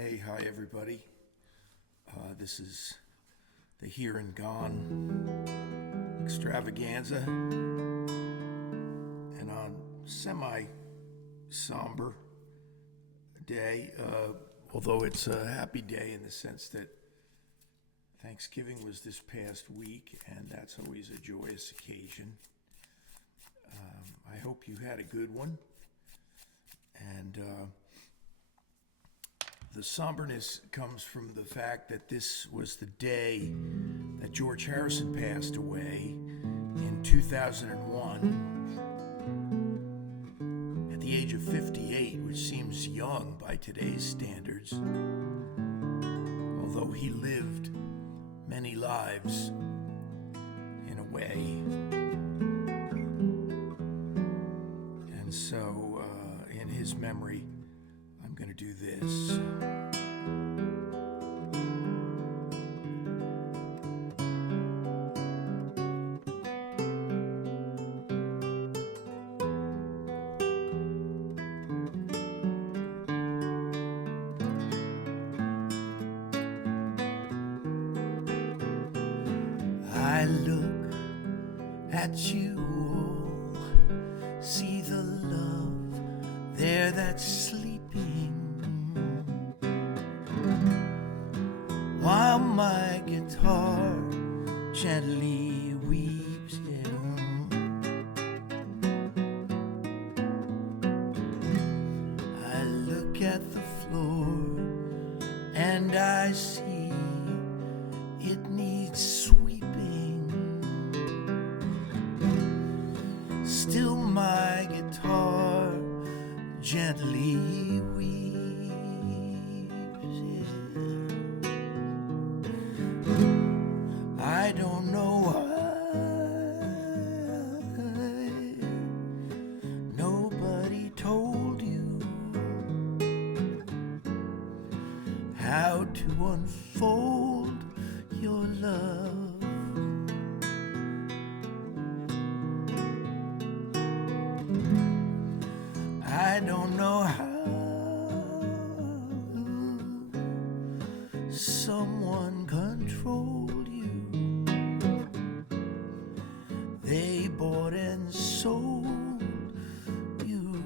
Hey, hi everybody. This is the Here and Gone extravaganza. And on semi-somber day, although it's a happy day in the sense that Thanksgiving was this past week, and that's always a joyous occasion. I hope you had a good one. And the somberness comes from the fact that this was the day that George Harrison passed away in 2001 at the age of 58, which seems young by today's standards, although he lived many lives in a way. And so, in his memory, I'm going to do this. I look at you all, see the love there that's sleeping, while my guitar gently weeps. I look at the floor and I see it needs sweeping. Still my guitar gently weeps. I don't know why nobody told you how to unfold your love. I don't know how someone controlled you. They bought and sold you.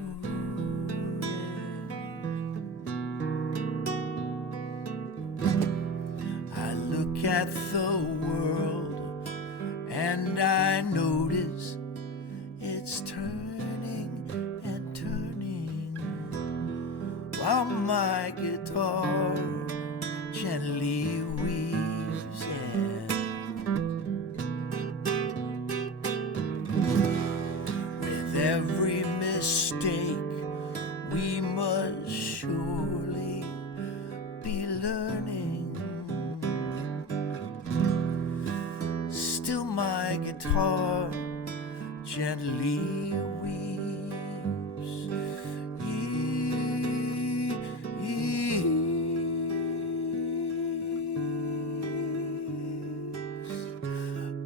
I look at the world and I notice it's turning and turning, while my guitar gently weaves. With every mistake we must surely be learning. Still my guitar gently weeps.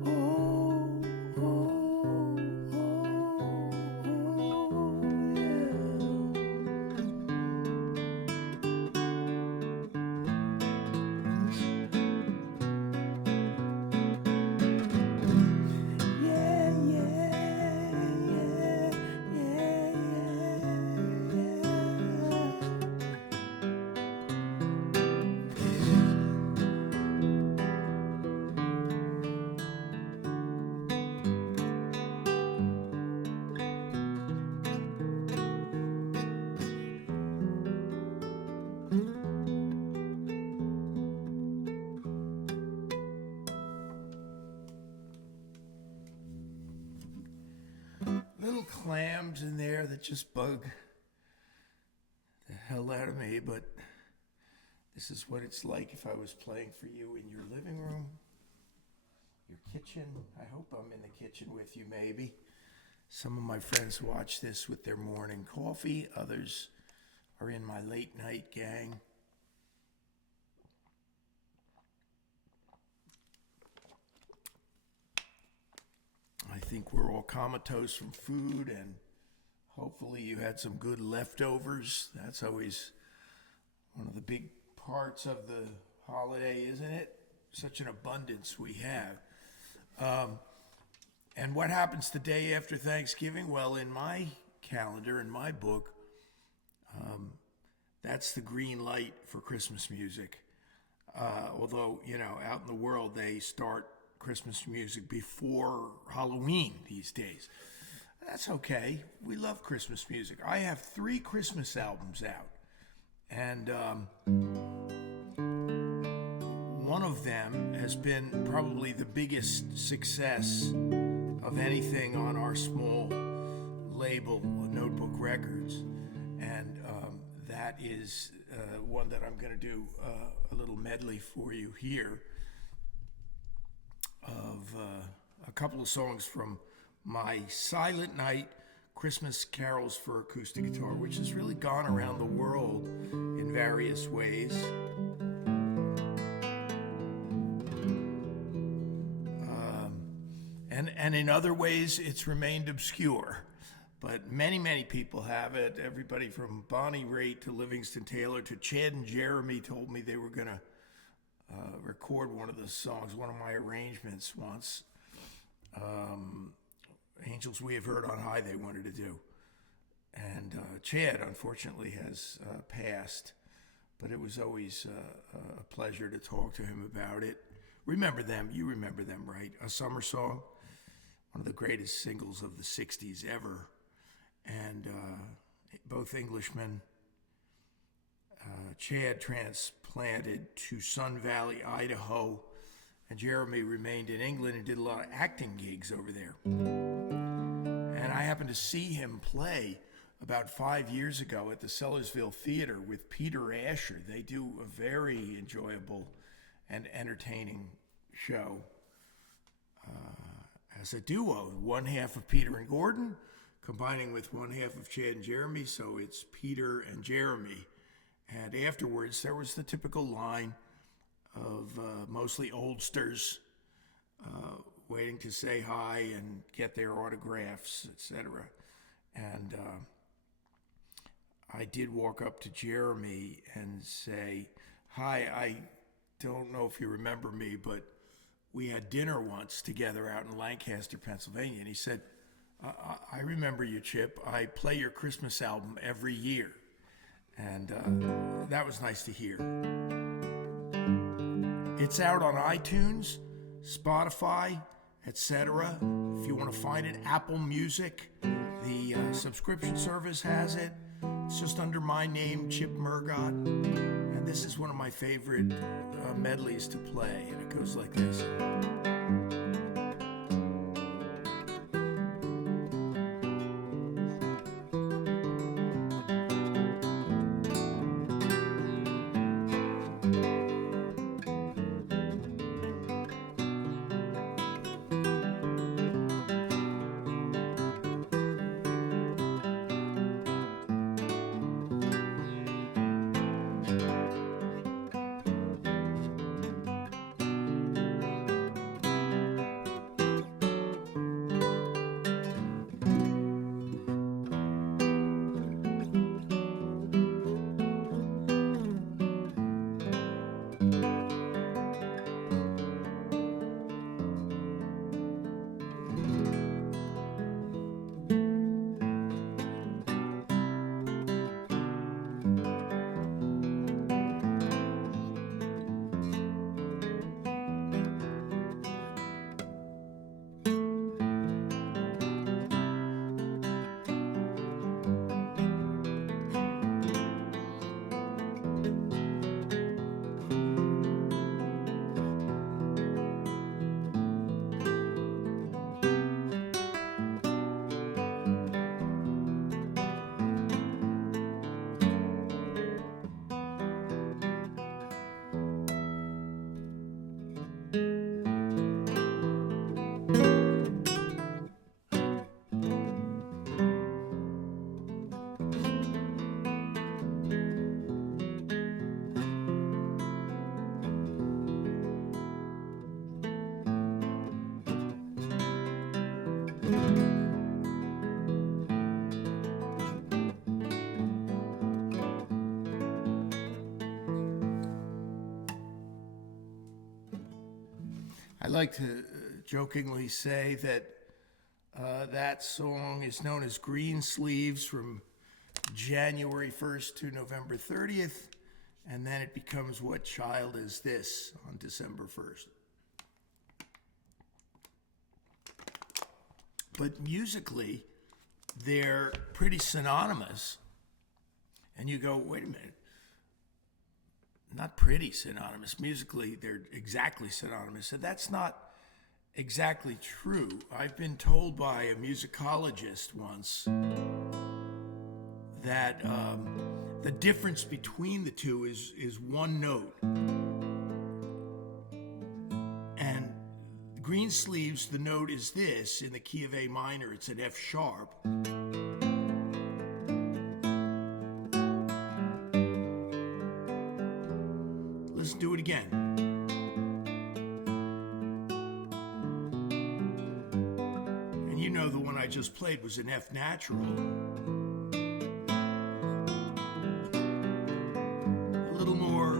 Oh, oh, oh, yeah. Little clams in there that just bug the hell out of me, but this is what it's like if I was playing for you in your living room, your kitchen. I hope I'm in the kitchen with you, maybe. Some of my friends watch this with their morning coffee. Others are in my late night gang. I think we're all comatose from food, and hopefully you had some good leftovers. That's always one of the big parts of the holiday, isn't it? Such an abundance we have. And what happens the day after Thanksgiving? Well, in my calendar, in my book, that's the green light for Christmas music. Although, out in the world, they start Christmas music before Halloween these days. That's okay. We love Christmas music. I have 3 Christmas albums out. And one of them has been probably the biggest success of anything on our small label, Notebook Records. And that is one that I'm going to do a little medley for you here of a couple of songs from my Silent Night Christmas Carols for Acoustic Guitar, which has really gone around the world in various ways. And in other ways, it's remained obscure. But many, many people have it. Everybody from Bonnie Raitt to Livingston Taylor to Chad and Jeremy told me they were going to record one of the songs, one of my arrangements once. Angels We Have Heard on High they wanted to do. And Chad, unfortunately, has passed. But it was always a pleasure to talk to him about it. Remember them. You remember them, right? A Summer Song. One of the greatest singles of the 60s ever. And both Englishmen. Chad transplanted to Sun Valley, Idaho, and Jeremy remained in England and did a lot of acting gigs over there. And I happened to see him play about 5 years ago at the Sellersville Theater with Peter Asher. They do a very enjoyable and entertaining show as a duo, one half of Peter and Gordon, combining with one half of Chad and Jeremy, so it's Peter and Jeremy. And afterwards, there was the typical line of mostly oldsters waiting to say hi and get their autographs, etc. And I did walk up to Jeremy and say, hi, I don't know if you remember me, but we had dinner once together out in Lancaster, Pennsylvania. And he said, I remember you, Chip. I play your Christmas album every year. And that was nice to hear. It's out on iTunes, Spotify, etc. If you want to find it, Apple Music, the subscription service has it. It's just under my name, Chip Murgott. And this is one of my favorite medleys to play. And it goes like this. I like to jokingly say that that song is known as Green Sleeves from January 1st to November 30th, and then it becomes What Child Is This on December 1st. But musically, they're pretty synonymous. And you go, wait a minute, not pretty synonymous. Musically, they're exactly synonymous. And that's not exactly true. I've been told by a musicologist once that the difference between the two is one note. And Green Sleeves, the note is this, in the key of A minor, it's an F sharp. Let's do it again. And you know the one I just played was an F natural. A little more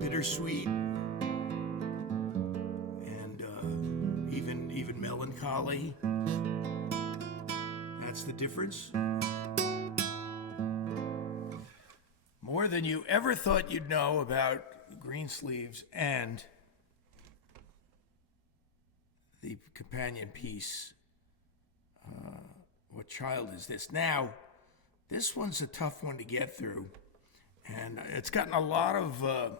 bittersweet and even melancholy. That's the difference. More than you ever thought you'd know about Green Sleeves and the companion piece, What Child Is This? Now, this one's a tough one to get through, and it's gotten I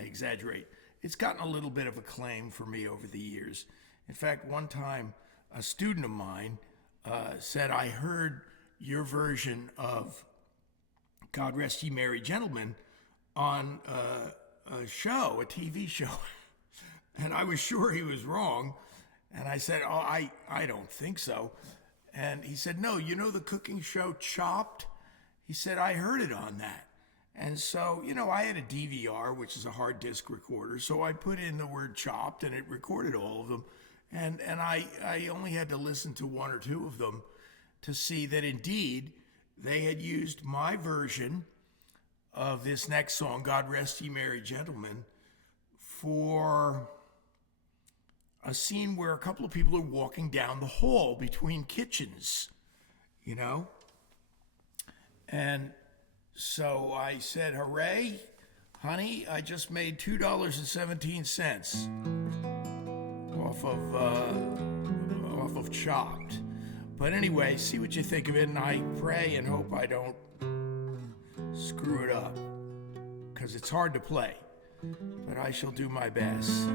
exaggerate, it's gotten a little bit of acclaim for me over the years. In fact, one time, a student of mine said, I heard your version of God Rest Ye Merry Gentlemen on a TV show. And I was sure he was wrong. And I said, oh, I don't think so. And he said, no, you know the cooking show Chopped? He said, I heard it on that. And so, I had a DVR, which is a hard disk recorder. So I put in the word Chopped and it recorded all of them. And I only had to listen to one or two of them to see that indeed they had used my version of this next song, God Rest Ye Merry Gentlemen, for a scene where a couple of people are walking down the hall between kitchens, And so I said, hooray, honey, I just made $2.17 off of Chopped. But anyway, see what you think of it, and I pray and hope I don't screw it up, because it's hard to play, but I shall do my best.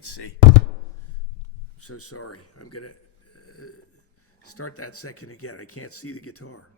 See. I'm so sorry. I'm going to start that second again. I can't see the guitar.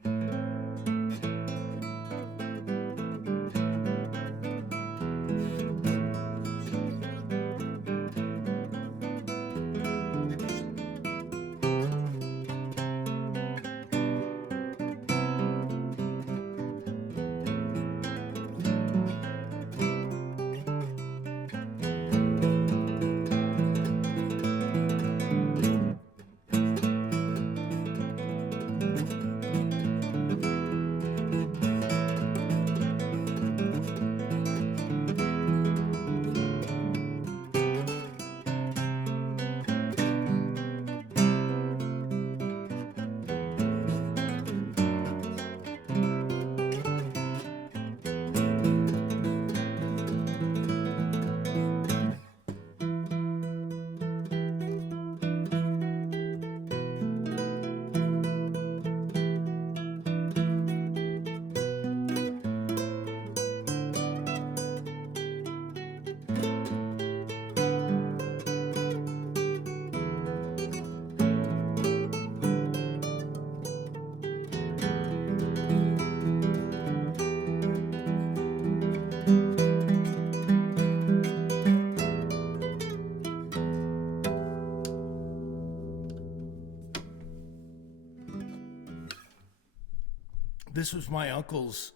This was my uncle's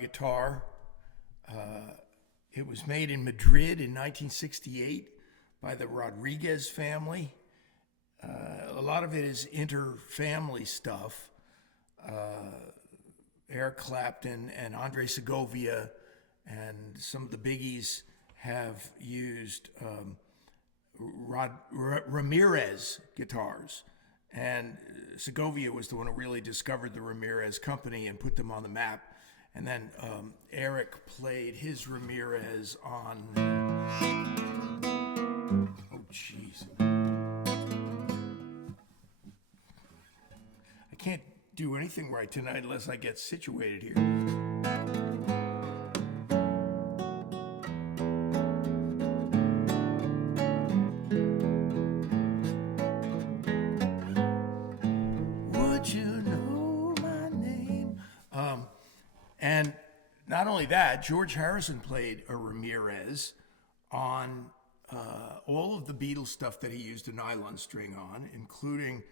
guitar. It was made in Madrid in 1968 by the Rodriguez family. A lot of it is inter-family stuff. Eric Clapton and Andre Segovia and some of the biggies have used Ramirez guitars. And Segovia was the one who really discovered the Ramirez company and put them on the map. And then Eric played his Ramirez on... Oh, jeez. I can't do anything right tonight unless I get situated here. Would you know my name? And not only that, George Harrison played a Ramirez on all of the Beatles stuff that he used a nylon string on, including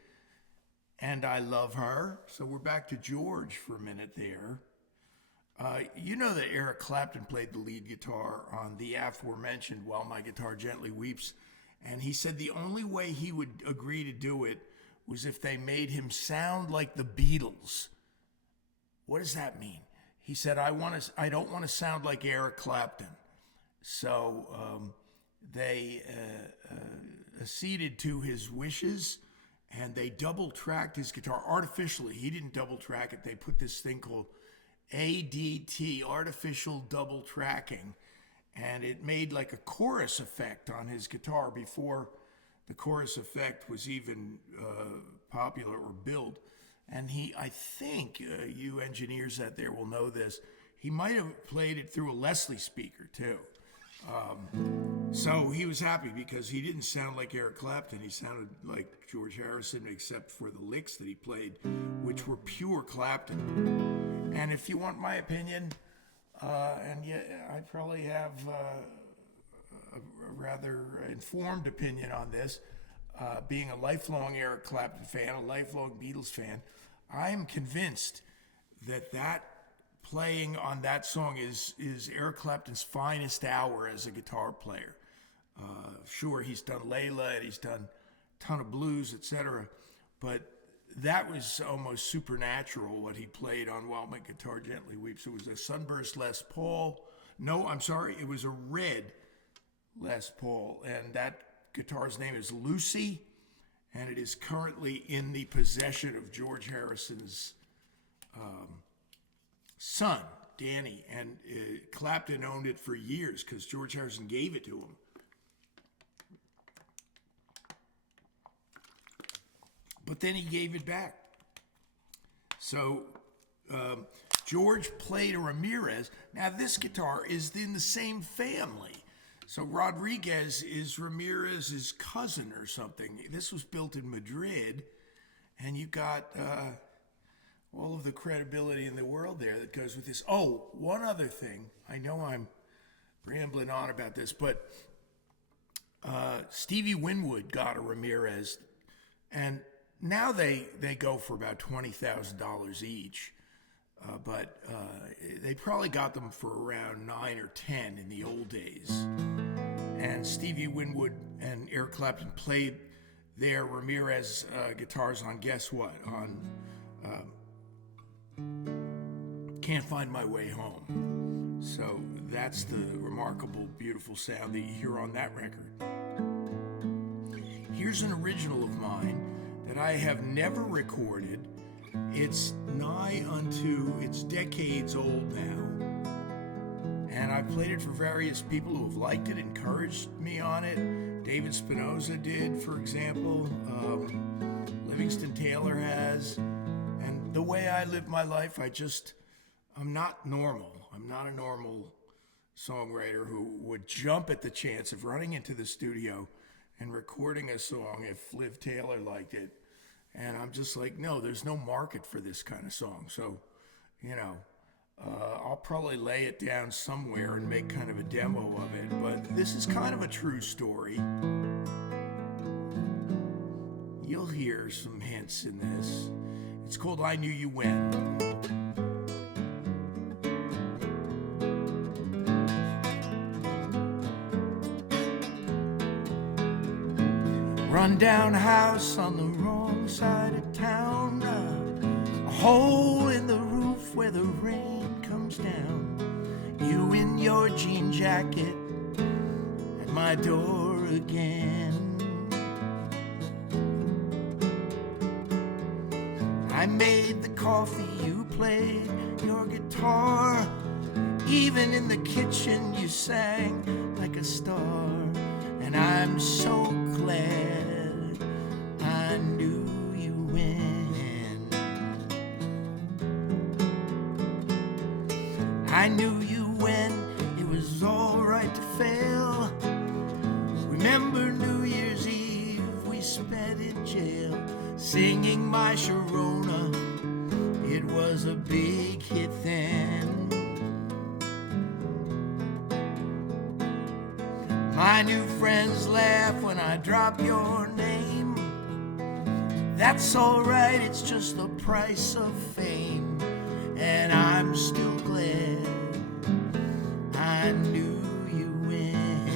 And I Love Her. So we're back to George for a minute there. You know that Eric Clapton played the lead guitar on the aforementioned While My Guitar Gently Weeps, and he said the only way he would agree to do it was if they made him sound like the Beatles. What does that mean? He said, I don't want to sound like Eric Clapton. So they acceded to his wishes, and they double-tracked his guitar artificially. He didn't double-track it. They put this thing called ADT, artificial double tracking, and it made like a chorus effect on his guitar before the chorus effect was even popular or built. And I think you engineers out there will know this, he might have played it through a Leslie speaker too. So he was happy because he didn't sound like Eric Clapton. He sounded like George Harrison, except for the licks that he played, which were pure Clapton. And if you want my opinion, and yeah, I probably have a rather informed opinion on this, being a lifelong Eric Clapton fan, a lifelong Beatles fan, I am convinced that playing on that song is Eric Clapton's finest hour as a guitar player. Sure, he's done Layla and he's done a ton of blues, etc., but that was almost supernatural what he played on While My Guitar Gently Weeps. It was a sunburst Les Paul. No, I'm sorry, it was a red Les Paul, and that guitar's name is Lucy, and it is currently in the possession of George Harrison's son, Danny, and Clapton owned it for years because George Harrison gave it to him. But then he gave it back. So George played a Ramirez. Now this guitar is in the same family. So Rodriguez is Ramirez's cousin or something. This was built in Madrid, and you got all of the credibility in the world there that goes with this. Oh, one other thing. I know I'm rambling on about this, but Stevie Winwood got a Ramirez, and now they go for about $20,000 each. But they probably got them for around 9 or 10 in the old days. And Stevie Winwood and Eric Clapton played their Ramirez guitars on, guess what? On Can't Find My Way Home. So that's the remarkable, beautiful sound that you hear on that record. Here's an original of mine that I have never recorded. It's it's decades old now, and I've played it for various people who have liked it, encouraged me on it. David Spinoza did, for example. Livingston Taylor has. And the way I live my life, I'm not normal. I'm not a normal songwriter who would jump at the chance of running into the studio and recording a song if Liv Taylor liked it. And I'm just like, no, there's no market for this kind of song. So, I'll probably lay it down somewhere and make kind of a demo of it. But this is kind of a true story. You'll hear some hints in this. It's called I Knew You When. Run-down house on the wrong side of town, a hole in the roof where the rain comes down. You in your jean jacket at my door again. I made the coffee, you played your guitar. Even in the kitchen you sang like a star. And I'm so glad I knew you when I knew you when it was all right to fail. Remember New Year's Eve we spent in jail, singing My Sharona. It was a big hit then. My new friends laugh when I drop your name. That's alright, it's just the price of fame. And I'm still glad I knew you when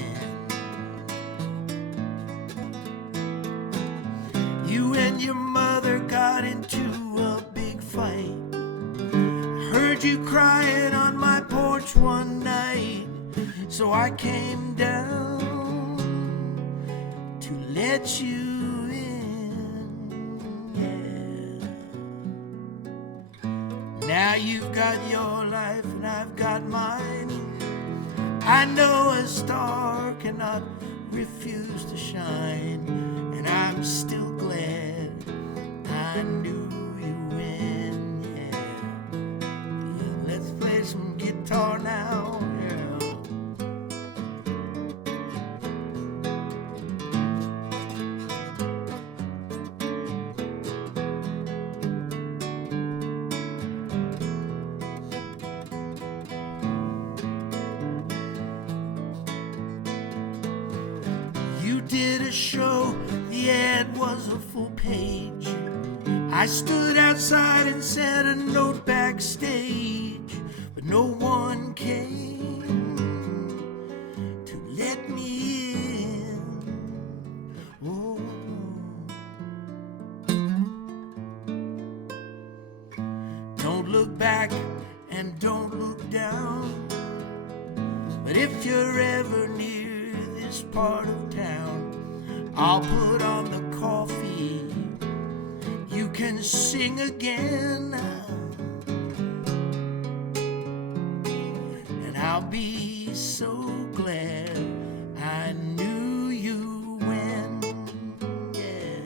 you and your mother got into a big fight. I heard you crying on my porch one night, so I came down to let you in, yeah. Now you've got your life and I've got mine. I know a star cannot refuse to shine, and I'm still glad I knew you when, yeah. Let's play some guitar now, yeah. Did a show, the ad was a full page. I stood outside and sent a note backstage, but no one came to let me in. Oh, don't look back and don't look down, but if you're ever near this part of town, I'll put on the coffee, you can sing again, and I'll be so glad I knew you when, yeah.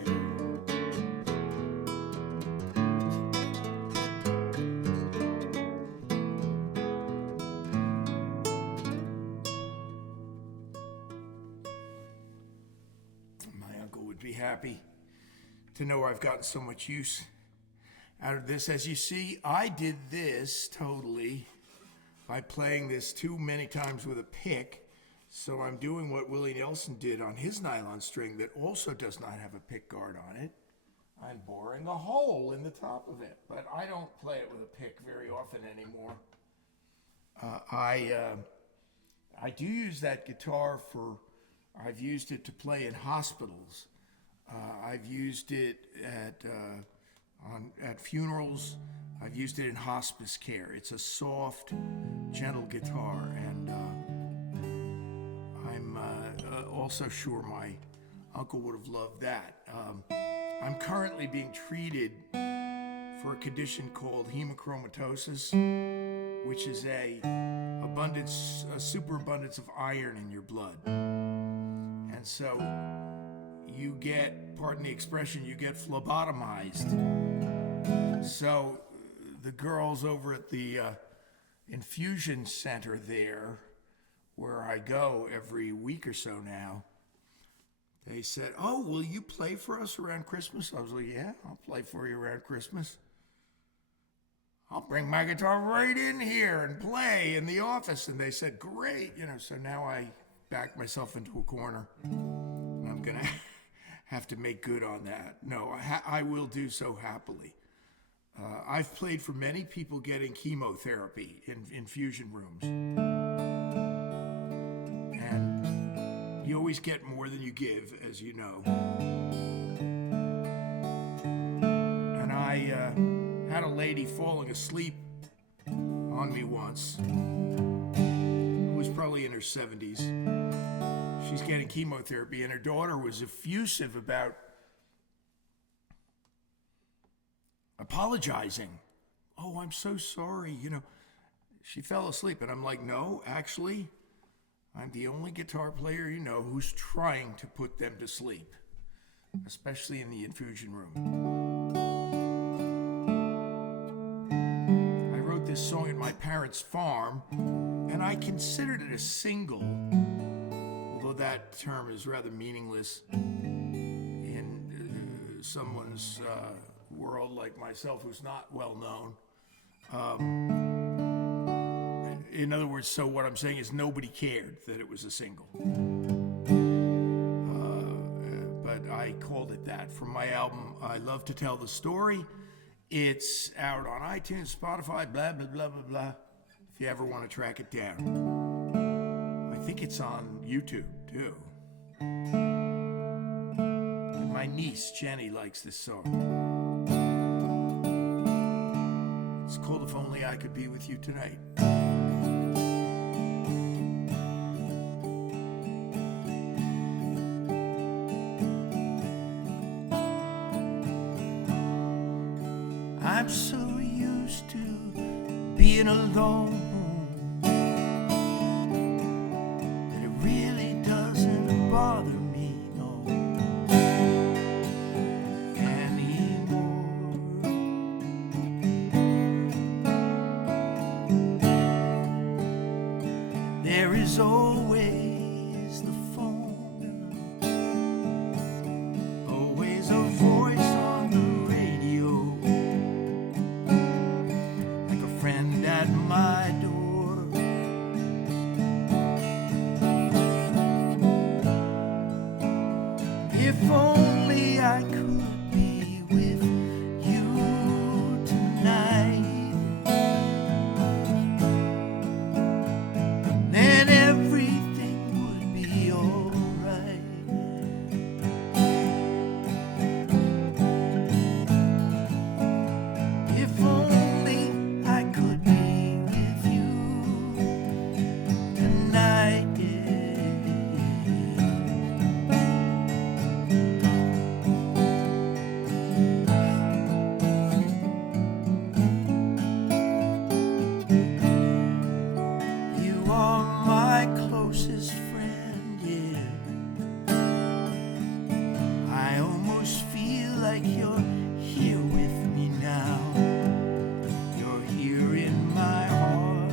Would be happy to know I've gotten so much use out of this. As you see, I did this totally by playing this too many times with a pick. So I'm doing what Willie Nelson did on his nylon string that also does not have a pick guard on it. I'm boring a hole in the top of it, but I don't play it with a pick very often anymore. I do use that guitar for, I've used it to play in hospitals. I've used it at funerals. I've used it in hospice care. It's a soft, gentle guitar, and I'm also sure my uncle would have loved that. I'm currently being treated for a condition called hemochromatosis, which is a superabundance of iron in your blood, and so you get, pardon the expression, you get phlebotomized. So the girls over at the infusion center there, where I go every week or so now, they said, "Oh, will you play for us around Christmas?" I was like, "Yeah, I'll play for you around Christmas. I'll bring my guitar right in here and play in the office." And they said, "Great." So now I backed myself into a corner, and I'm going to have to make good on that. No, I will do so happily. I've played for many people getting chemotherapy in infusion rooms. And you always always get more than you give, as you know. And I had a lady falling asleep on me once, who was probably in her 70s. She's getting chemotherapy, and her daughter was effusive about apologizing. Oh, I'm so sorry. She fell asleep. And I'm like, no, actually, I'm the only guitar player you know who's trying to put them to sleep, especially in the infusion room. I wrote this song at my parents' farm, and I considered it a single, although that term is rather meaningless in someone's world like myself who's not well known. In other words, so what I'm saying is nobody cared that it was a single. But I called it that from my album, I Love to Tell the Story. It's out on iTunes, Spotify, blah, blah, blah, blah, blah, if you ever want to track it down. I think it's on YouTube, too. And my niece, Jenny, likes this song. It's called If Only I Could Be With You Tonight. I'm so used to being alone that it really doesn't bother me no anymore. There is always the phone, always a voice on the radio, friend at my door. If only I could be with you tonight, then everything would be alright. If only I could be with you tonight, You are my closest friend, yeah. I almost feel like you're here with me now. You're here in my heart.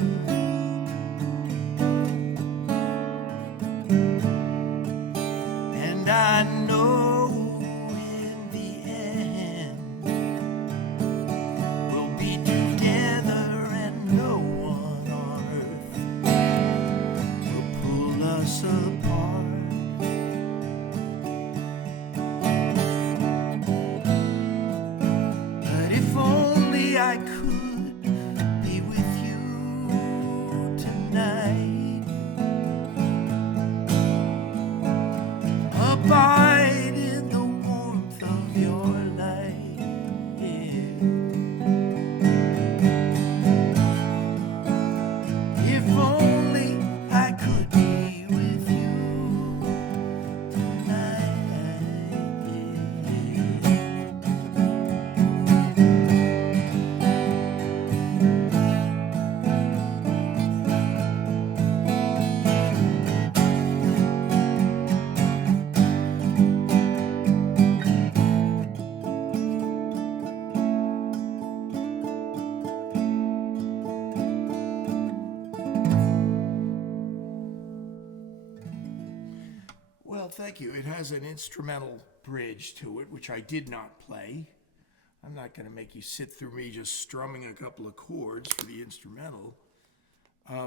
And I know in the end we'll be together and no one on earth will pull us apart. But if only I could be with you tonight, abide in the warmth of your light, yeah. If only I could be with you tonight, yeah. Well, thank you. It has an instrumental bridge to it, which I did not play. I'm not going to make you sit through me just strumming a couple of chords for the instrumental.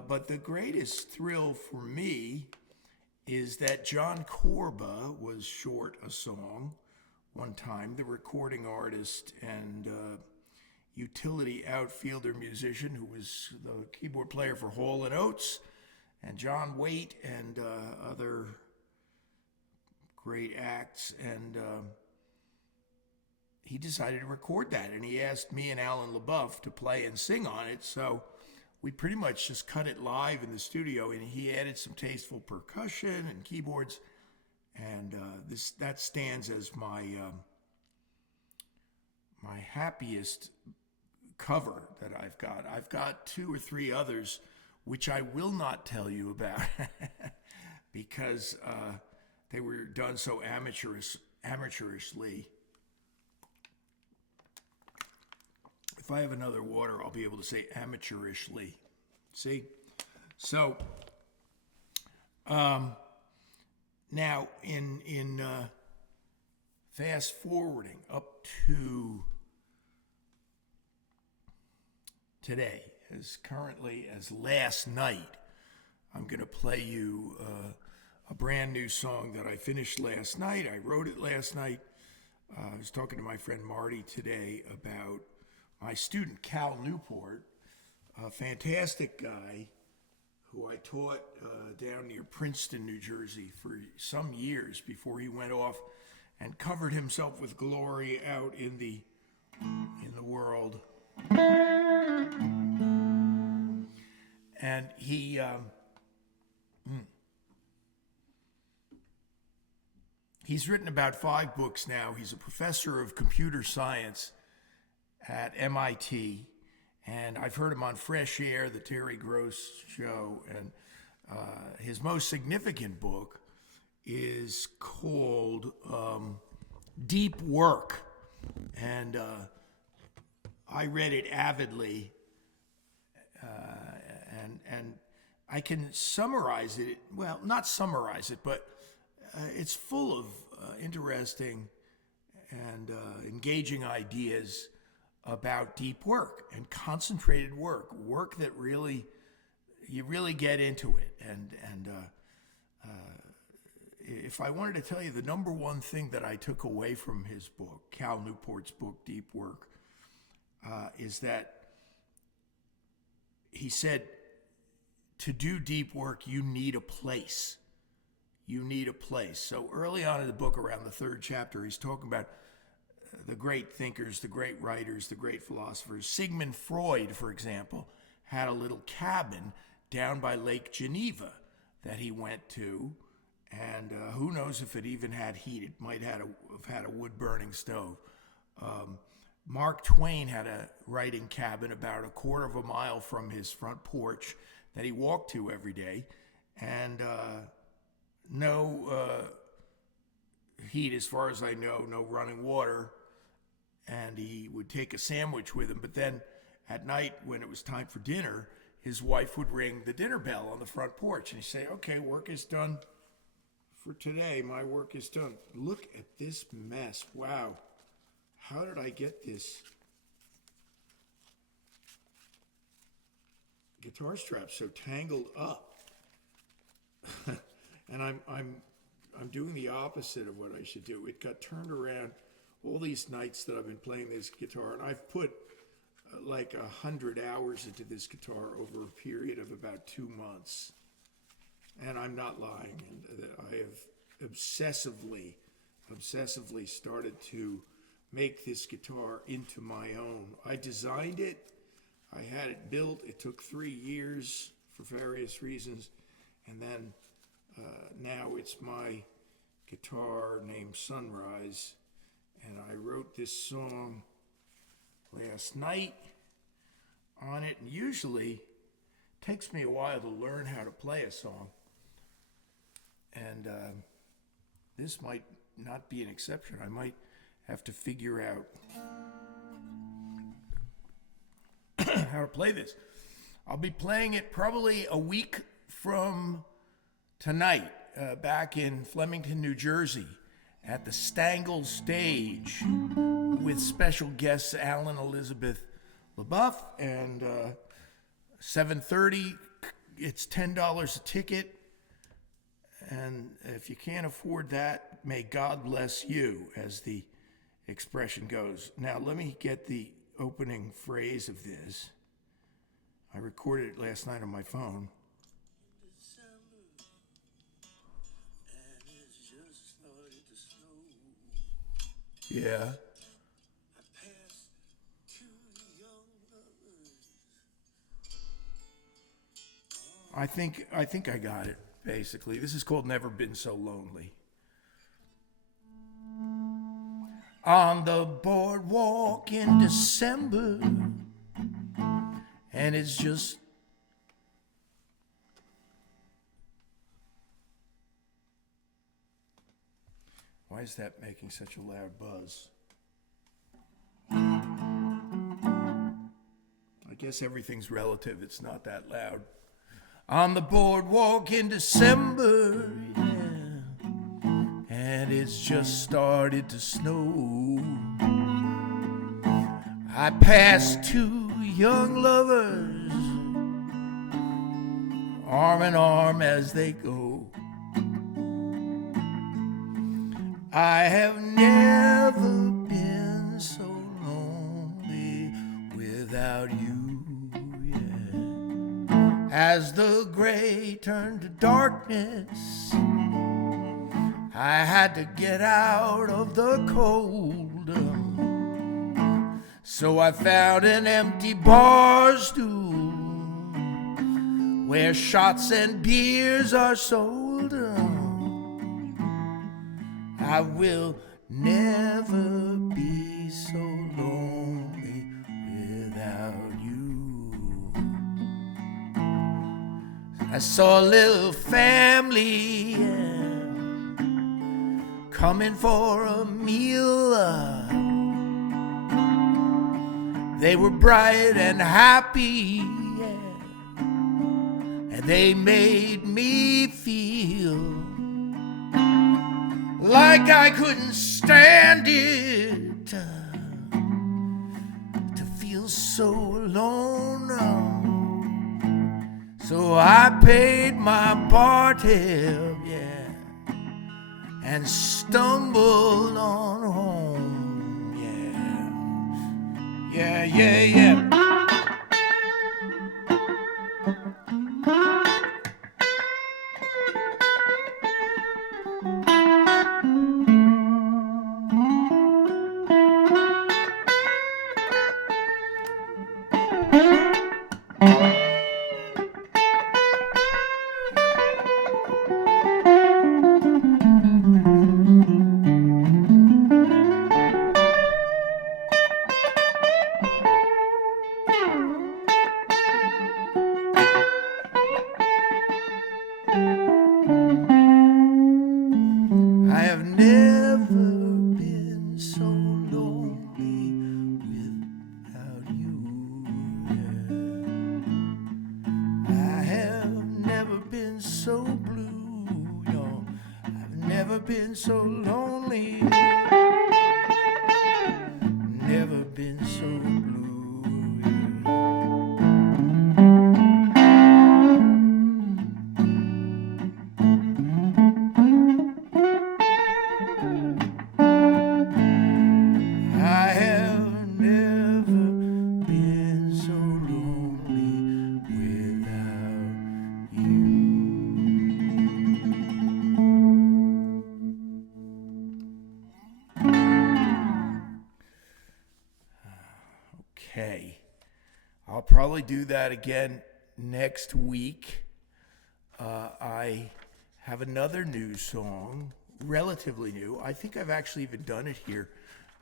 But the greatest thrill for me is that John Corba was short a song one time, the recording artist and utility outfielder musician who was the keyboard player for Hall & Oates and John Waite and other great acts, and he decided to record that, and he asked me and Alan LaBeouf to play and sing on it. So we pretty much just cut it live in the studio, and he added some tasteful percussion and keyboards, and that stands as my my happiest cover that I've got. I've got 2 or 3 others, which I will not tell you about because they were done so amateurishly. If I have another water, I'll be able to say amateurishly. See? So, now in fast forwarding up to today, as currently as last night, I'm going to play you a brand new song that I finished last night. I wrote it last night. I was talking to my friend Marty today about my student, Cal Newport, a fantastic guy who I taught down near Princeton, New Jersey for some years before he went off and covered himself with glory out in the world. And he's written about 5 books now. He's a professor of computer science at MIT, and I've heard him on Fresh Air, the Terry Gross show, and his most significant book is called Deep Work, and I read it avidly, and I can summarize it, well, not summarize it, but it's full of interesting and engaging ideas about deep work and concentrated work that really, you really get into it. And if I wanted to tell you the number one thing that I took away from his book, Cal Newport's book, Deep Work, is that he said, to do deep work, you need a place. You need a place. So early on in the book, around the 3rd chapter, he's talking about the great thinkers, the great writers, the great philosophers. Sigmund Freud, for example, had a little cabin down by Lake Geneva that he went to, and who knows if it even had heat. It might have had a wood-burning stove. Mark Twain had a writing cabin about a quarter of a mile from his front porch that he walked to every day, and no heat, as far as I know, no running water, and he would take a sandwich with him. But then at night, when it was time for dinner, his wife would ring the dinner bell on the front porch, and he'd say, okay, work is done for today. My work is done. Look at this mess. Wow. How did I get this guitar strap so tangled up? And I'm doing the opposite of what I should do. It got turned around all these nights that I've been playing this guitar, and I've put like 100 hours into this guitar over a period of about 2 months. And I'm not lying. And I have obsessively started to make this guitar into my own. I designed it. I had it built. It took 3 years for various reasons. And then now it's my guitar named Sunrise. And I wrote this song last night on it. And usually it takes me a while to learn how to play a song. And this might not be an exception. I might have to figure out how to play this. I'll be playing it probably a week from tonight, back in Flemington, New Jersey, at the Stangl Stage with special guests Alan Elizabeth LaBeouf, and 7:30. It's $10 a ticket, and if you can't afford that, may God bless you, as the expression goes. Now let me get the opening phrase of this. I recorded it last night on my phone. December, and it's just started Yeah. I think I got it, basically. This is called Never Been So Lonely. On the boardwalk in December, and it's just why is that making such a loud buzz? I guess everything's relative. It's not that loud. On the boardwalk in December, yeah, and it's just started to snow. I passed two young lovers, arm in arm as they go. I have never been so lonely without you, yeah. As the gray turned to darkness, I had to get out of the cold. So I found an empty bar stool where shots and beers are sold. I will never be so lonely without you. I saw a little family, yeah, coming for a meal. They were bright and happy, yeah, and they made me feel like I couldn't stand it, to feel so alone. So I paid my bar tab, yeah, and stumbled on home, yeah, yeah, yeah, yeah. I have never been so lonely without you. Yeah. I have never been so blue. No, I've never been so lonely. Never been so blue. Yeah. I have never been so lonely without you. Okay. I'll probably do that again next week. I have another new song, relatively new. I think I've actually even done it here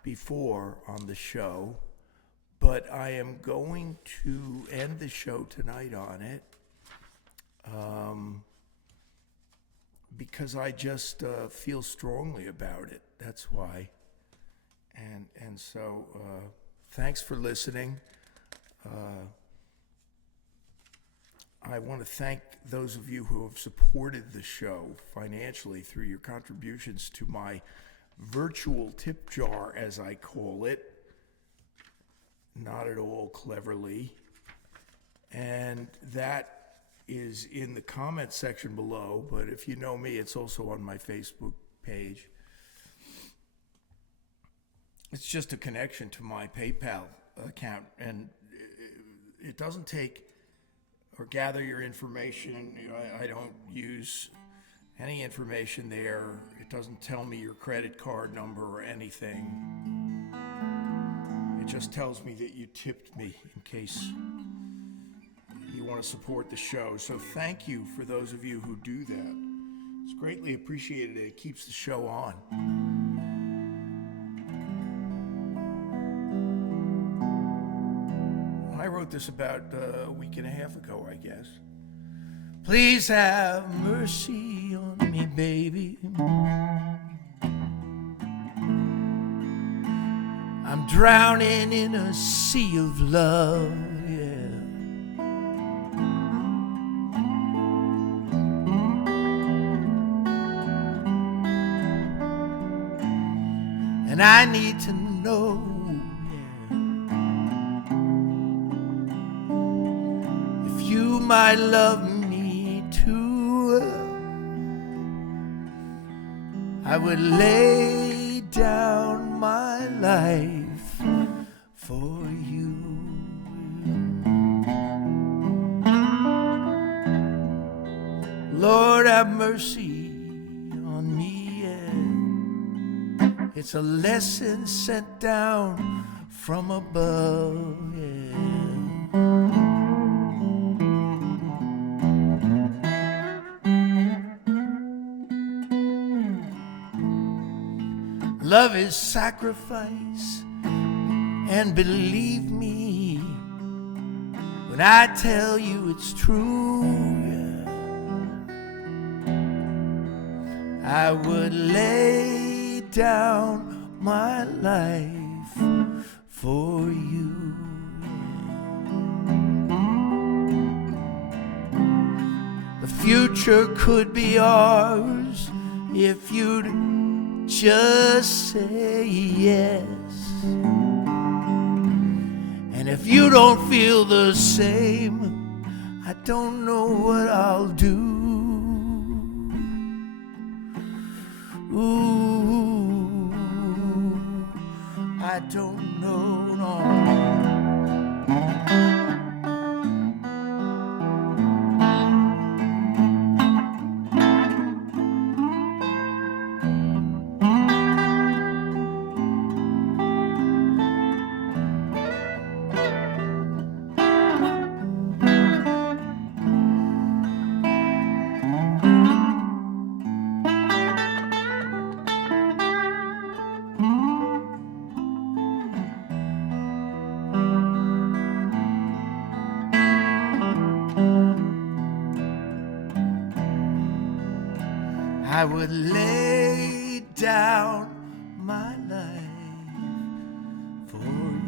before on the show, but I am going to end the show tonight on it because I just feel strongly about it. That's why. And so thanks for listening. I want to thank those of you who have supported the show financially through your contributions to my virtual tip jar, as I call it. Not at all cleverly. And that is in the comment section below, but if you know me, it's also on my Facebook page. It's just a connection to my PayPal account, and it doesn't take or gather your information. I don't use any information there. It doesn't tell me your credit card number or anything. It just tells me that you tipped me in case you want to support the show. So thank you for those of you who do that. It's greatly appreciated. It keeps the show on. I wrote this about a week and a half ago, I guess. Please have mercy on me, baby. I'm drowning in a sea of love, yeah. And I need to know, yeah, if you might love me too. I would lay down my life for you. Lord, have mercy on me, yeah. It's a lesson sent down from above, yeah. Love is sacrifice, and believe me when I tell you it's true, yeah. I would lay down my life for you, yeah. The future could be ours if you'd just say yes. And if you don't feel the same, I don't know what I'll do. Ooh, I don't know, no. I would lay down my life for you.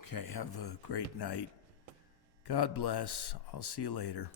Okay, have a great night. God bless. I'll see you later.